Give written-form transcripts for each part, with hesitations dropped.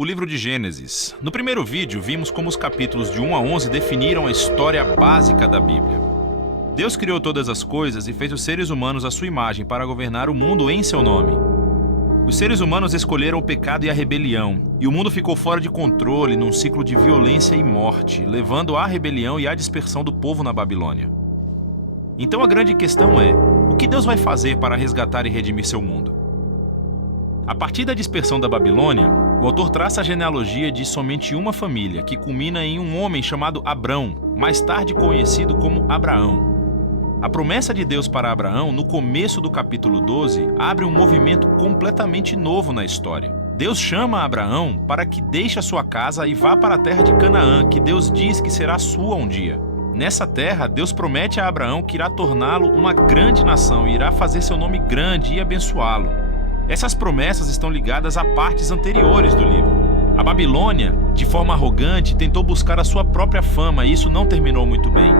O livro de Gênesis. No primeiro vídeo, vimos como os capítulos de 1 a 11 definiram a história básica da Bíblia. Deus criou todas as coisas e fez os seres humanos à sua imagem para governar o mundo em seu nome. Os seres humanos escolheram o pecado e a rebelião, e o mundo ficou fora de controle num ciclo de violência e morte, levando à rebelião e à dispersão do povo na Babilônia. Então a grande questão é: o que Deus vai fazer para resgatar e redimir seu mundo? A partir da dispersão da Babilônia, o autor traça a genealogia de somente uma família, que culmina em um homem chamado Abrão, mais tarde conhecido como Abraão. A promessa de Deus para Abraão, no começo do capítulo 12, abre um movimento completamente novo na história. Deus chama Abraão para que deixe a sua casa e vá para a terra de Canaã, que Deus diz que será sua um dia. Nessa terra, Deus promete a Abraão que irá torná-lo uma grande nação e irá fazer seu nome grande e abençoá-lo. Essas promessas estão ligadas a partes anteriores do livro. A Babilônia, de forma arrogante, tentou buscar a sua própria fama e isso não terminou muito bem.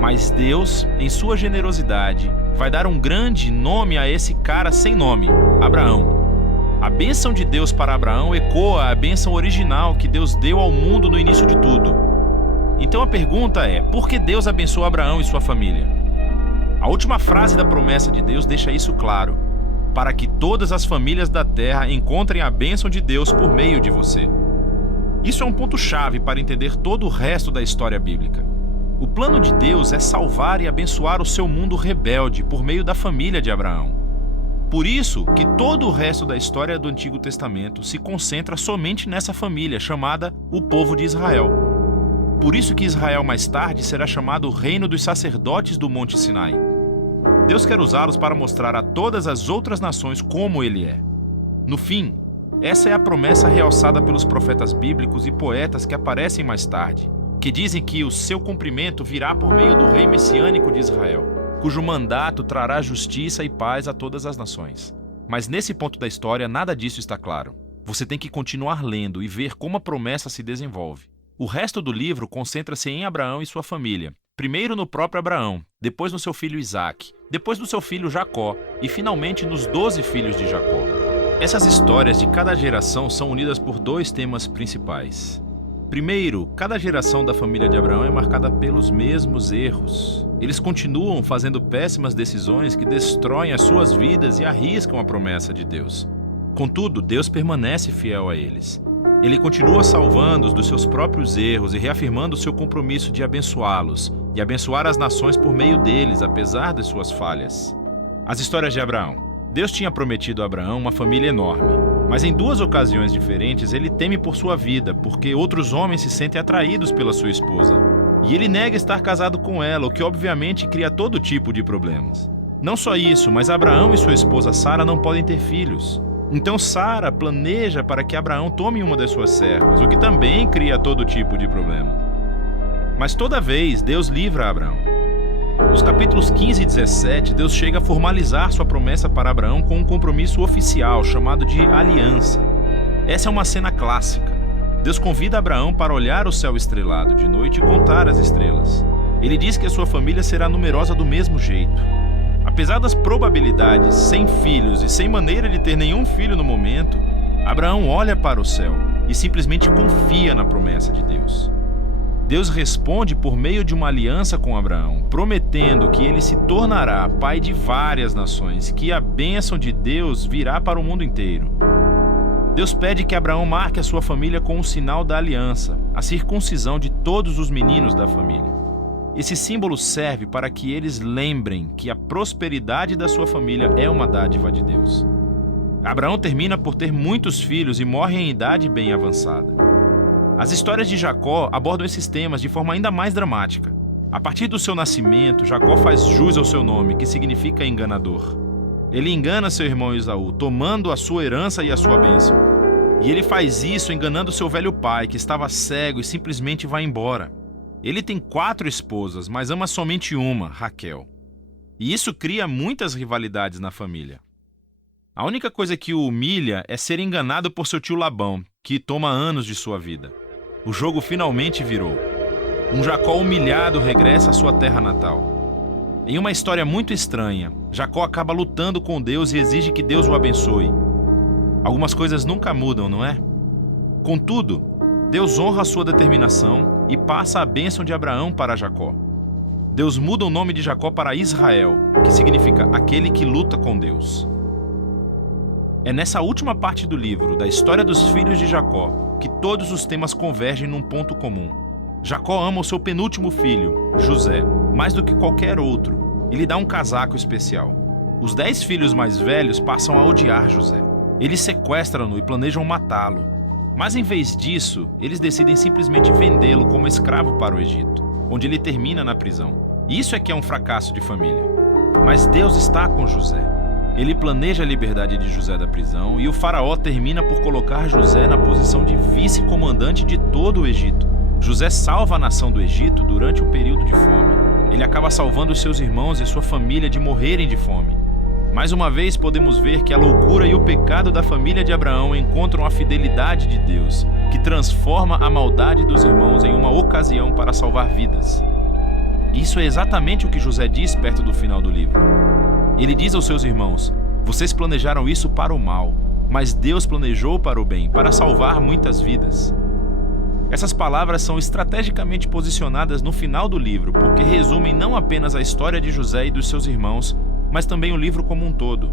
Mas Deus, em sua generosidade, vai dar um grande nome a esse cara sem nome, Abraão. A bênção de Deus para Abraão ecoa a bênção original que Deus deu ao mundo no início de tudo. Então a pergunta é: por que Deus abençoou Abraão e sua família? A última frase da promessa de Deus deixa isso claro: para que todas as famílias da terra encontrem a bênção de Deus por meio de você. Isso é um ponto-chave para entender todo o resto da história bíblica. O plano de Deus é salvar e abençoar o seu mundo rebelde por meio da família de Abraão. Por isso que todo o resto da história do Antigo Testamento se concentra somente nessa família chamada o povo de Israel. Por isso que Israel mais tarde será chamado o reino dos sacerdotes do Monte Sinai. Deus quer usá-los para mostrar a todas as outras nações como Ele é. No fim, essa é a promessa realçada pelos profetas bíblicos e poetas que aparecem mais tarde, que dizem que o seu cumprimento virá por meio do rei messiânico de Israel, cujo mandato trará justiça e paz a todas as nações. Mas nesse ponto da história, nada disso está claro. Você tem que continuar lendo e ver como a promessa se desenvolve. O resto do livro concentra-se em Abraão e sua família. Primeiro no próprio Abraão, depois no seu filho Isaque, depois no seu filho Jacó e finalmente nos 12 filhos de Jacó. Essas histórias de cada geração são unidas por dois temas principais. Primeiro, cada geração da família de Abraão é marcada pelos mesmos erros. Eles continuam fazendo péssimas decisões que destroem as suas vidas e arriscam a promessa de Deus. Contudo, Deus permanece fiel a eles. Ele continua salvando-os dos seus próprios erros e reafirmando o seu compromisso de abençoá-los e abençoar as nações por meio deles, apesar das suas falhas. As histórias de Abraão. Deus tinha prometido a Abraão uma família enorme, mas em duas ocasiões diferentes ele teme por sua vida, porque outros homens se sentem atraídos pela sua esposa. E ele nega estar casado com ela, o que obviamente cria todo tipo de problemas. Não só isso, mas Abraão e sua esposa Sara não podem ter filhos. Então Sara planeja para que Abraão tome uma das suas servas, o que também cria todo tipo de problema. Mas toda vez Deus livra Abraão. Nos capítulos 15 e 17, Deus chega a formalizar sua promessa para Abraão com um compromisso oficial chamado de aliança. Essa é uma cena clássica. Deus convida Abraão para olhar o céu estrelado de noite e contar as estrelas. Ele diz que a sua família será numerosa do mesmo jeito. Apesar das probabilidades, sem filhos e sem maneira de ter nenhum filho no momento, Abraão olha para o céu e simplesmente confia na promessa de Deus. Deus responde por meio de uma aliança com Abraão, prometendo que ele se tornará pai de várias nações, que a bênção de Deus virá para o mundo inteiro. Deus pede que Abraão marque a sua família com o sinal da aliança, a circuncisão de todos os meninos da família. Esse símbolo serve para que eles lembrem que a prosperidade da sua família é uma dádiva de Deus. Abraão termina por ter muitos filhos e morre em idade bem avançada. As histórias de Jacó abordam esses temas de forma ainda mais dramática. A partir do seu nascimento, Jacó faz jus ao seu nome, que significa enganador. Ele engana seu irmão Esaú, tomando a sua herança e a sua bênção. E ele faz isso enganando seu velho pai, que estava cego e simplesmente vai embora. Ele tem 4 esposas, mas ama somente uma, Raquel. E isso cria muitas rivalidades na família. A única coisa que o humilha é ser enganado por seu tio Labão, que toma anos de sua vida. O jogo finalmente virou. Um Jacó humilhado regressa à sua terra natal. Em uma história muito estranha, Jacó acaba lutando com Deus e exige que Deus o abençoe. Algumas coisas nunca mudam, não é? Contudo, Deus honra a sua determinação e passa a bênção de Abraão para Jacó. Deus muda o nome de Jacó para Israel, que significa aquele que luta com Deus. É nessa última parte do livro, da história dos filhos de Jacó, que todos os temas convergem num ponto comum. Jacó ama o seu penúltimo filho, José, mais do que qualquer outro, e lhe dá um casaco especial. Os 10 filhos mais velhos passam a odiar José. Eles sequestram-no e planejam matá-lo. Mas em vez disso, eles decidem simplesmente vendê-lo como escravo para o Egito, onde ele termina na prisão. Isso é que é um fracasso de família. Mas Deus está com José. Ele planeja a liberdade de José da prisão e o faraó termina por colocar José na posição de vice-comandante de todo o Egito. José salva a nação do Egito durante um período de fome. Ele acaba salvando seus irmãos e sua família de morrerem de fome. Mais uma vez podemos ver que a loucura e o pecado da família de Abraão encontram a fidelidade de Deus, que transforma a maldade dos irmãos em uma ocasião para salvar vidas. Isso é exatamente o que José diz perto do final do livro. Ele diz aos seus irmãos: "Vocês planejaram isso para o mal, mas Deus planejou para o bem, para salvar muitas vidas." Essas palavras são estrategicamente posicionadas no final do livro, porque resumem não apenas a história de José e dos seus irmãos, mas também o livro como um todo.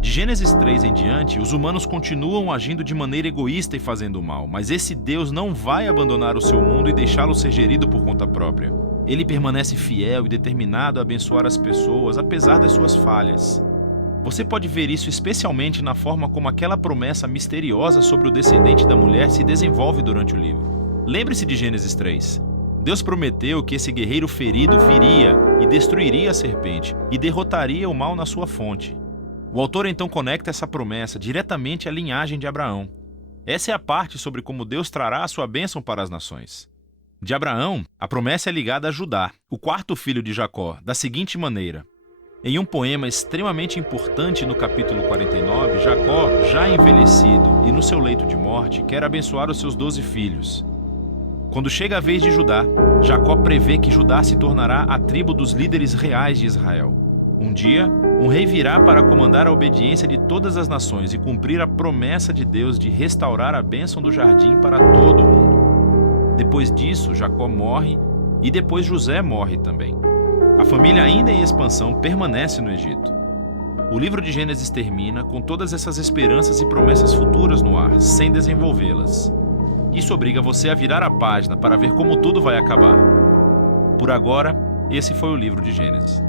De Gênesis 3 em diante, os humanos continuam agindo de maneira egoísta e fazendo o mal, mas esse Deus não vai abandonar o seu mundo e deixá-lo ser gerido por conta própria. Ele permanece fiel e determinado a abençoar as pessoas, apesar das suas falhas. Você pode ver isso especialmente na forma como aquela promessa misteriosa sobre o descendente da mulher se desenvolve durante o livro. Lembre-se de Gênesis 3. Deus prometeu que esse guerreiro ferido viria e destruiria a serpente e derrotaria o mal na sua fonte. O autor então conecta essa promessa diretamente à linhagem de Abraão. Essa é a parte sobre como Deus trará a sua bênção para as nações. De Abraão, a promessa é ligada a Judá, o quarto filho de Jacó, da seguinte maneira. Em um poema extremamente importante no capítulo 49, Jacó, já envelhecido e no seu leito de morte, quer abençoar os seus 12 filhos. Quando chega a vez de Judá, Jacó prevê que Judá se tornará a tribo dos líderes reais de Israel. Um dia, um rei virá para comandar a obediência de todas as nações e cumprir a promessa de Deus de restaurar a bênção do jardim para todo o mundo. Depois disso, Jacó morre e depois José morre também. A família, ainda em expansão, permanece no Egito. O livro de Gênesis termina com todas essas esperanças e promessas futuras no ar, sem desenvolvê-las. Isso obriga você a virar a página para ver como tudo vai acabar. Por agora, esse foi o livro de Gênesis.